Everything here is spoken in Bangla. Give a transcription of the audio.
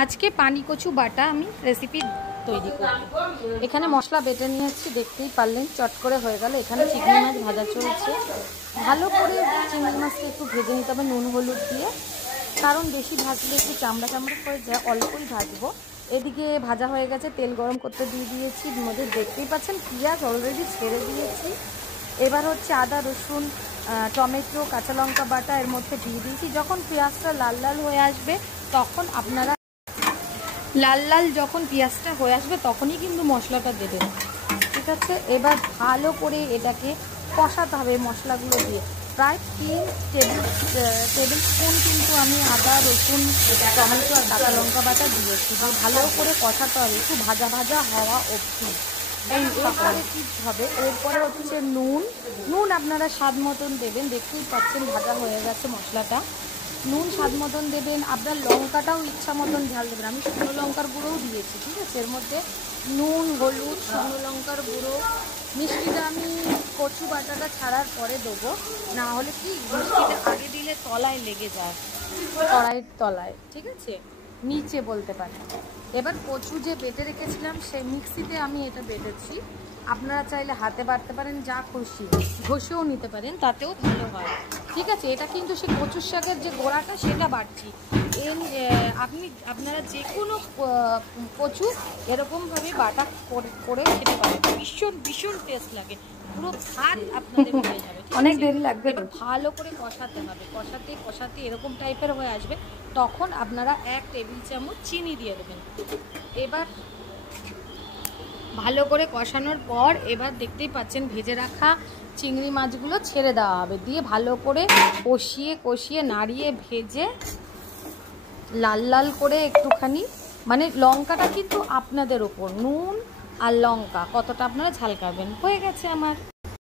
আজকে পানি কচু বাটা আমি রেসিপি তৈরি করব। এখানে মশলা বেটে নিয়েছি, দেখতেই পারলেন চট করে হয়ে গেল। এখানে চিংড়ি মাছ ভাজা চলছে। ভালো করে চিংড়ি মাছকে একটু ভেজে নিতে হবে নুন হলুদ দিয়ে, কারণ বেশি ভাজলে একটু চামড়া চামড়া হয়ে যায়, অল্পই ভাজবো। এদিকে ভাজা হয়ে গেছে, তেল গরম করতে দিয়ে দিয়েছি। মধ্যে দেখতেই পাচ্ছেন পেঁয়াজ অলরেডি ছেড়ে দিয়েছি। এবার হচ্ছে আদা রসুন টমেটো কাঁচা লঙ্কা বাটা এর মধ্যে দিয়ে দিয়েছি। যখন পেঁয়াজটা লাল লাল হয়ে আসবে তখন আপনারা যখন পেঁয়াজটা হয়ে আসবে তখনই কিন্তু মশলাটা দেবেন, ঠিক আছে। এবার ভালো করে এটাকে কষাতে হবে মশলাগুলো দিয়ে। প্রায় 3 টেবিল স্পুন কিন্তু আমি আদা রসুন টমেটো আর কাঁচা লঙ্কা বাটা দিয়েছি। ভালো করে কষাতে হবে একটু ভাজা ভাজা হওয়া অবধি। এরপরে কী হবে, এরপরে হচ্ছে নুন আপনারা স্বাদ মতন দেবেন। দেখতেই পাচ্ছেন ভাজা হয়ে গেছে মশলাটা। নুন স্বাদ মতন দেবেন। আপনার লঙ্কাটাও ইচ্ছা মতন ঝাল দেবেন। আমি শুকনো লঙ্কার গুঁড়োও দিয়েছি, ঠিক আছে। এর মধ্যে নুন হলুদ শুকনো লঙ্কার গুঁড়ো, মিষ্টিটা আমি কচু বাটাটা ছাড়ার পরে দেবো, না হলে কি মিষ্টিটা আগে দিলে তলায় লেগে যায়, কড়াইয়ের তলায়, ঠিক আছে, নিচে বলতে পারেন। এবার কচু যে বেটে রেখেছিলাম সেই মিক্সিতে আমি এটা বেটেছি। আপনারা চাইলে হাতে বাটতে পারেন, যা খুশি ঘষেও নিতে পারেন, তাতেও ভালো হয়, ঠিক আছে। এটা কিন্তু সে কচুর শাকের যে গোড়াটা সেটা বাটছি। আপনারা যে কোনো কচু এরকমভাবে বাটা করে খেতে পারেন, ভীষণ ভীষণ টেস্ট লাগে, পুরো ভাত আপনাদের হয়ে যাবে। অনেক দেরি লাগবে, ভালো করে কষাতে হবে। কষাতে এরকম টাইপের হয়ে আসবে, তখন আপনারা 1 টেবিল চামচ চিনি দিয়ে দেবেন। এবার ভালো করে কষানোর পর এবার দেখতেই পাচ্ছেন ভেজে রাখা চিংড়ি মাছগুলো ছেড়ে দেওয়া হবে, দিয়ে ভালো করে কষিয়ে নাড়িয়ে ভেজে লাল লাল করে একটুখানি, মানে লঙ্কাটা কিন্তু আপনাদের ওপর, নুন আর লঙ্কা কতটা আপনারা ঝাল খাবেন। হয়ে গেছে আমার।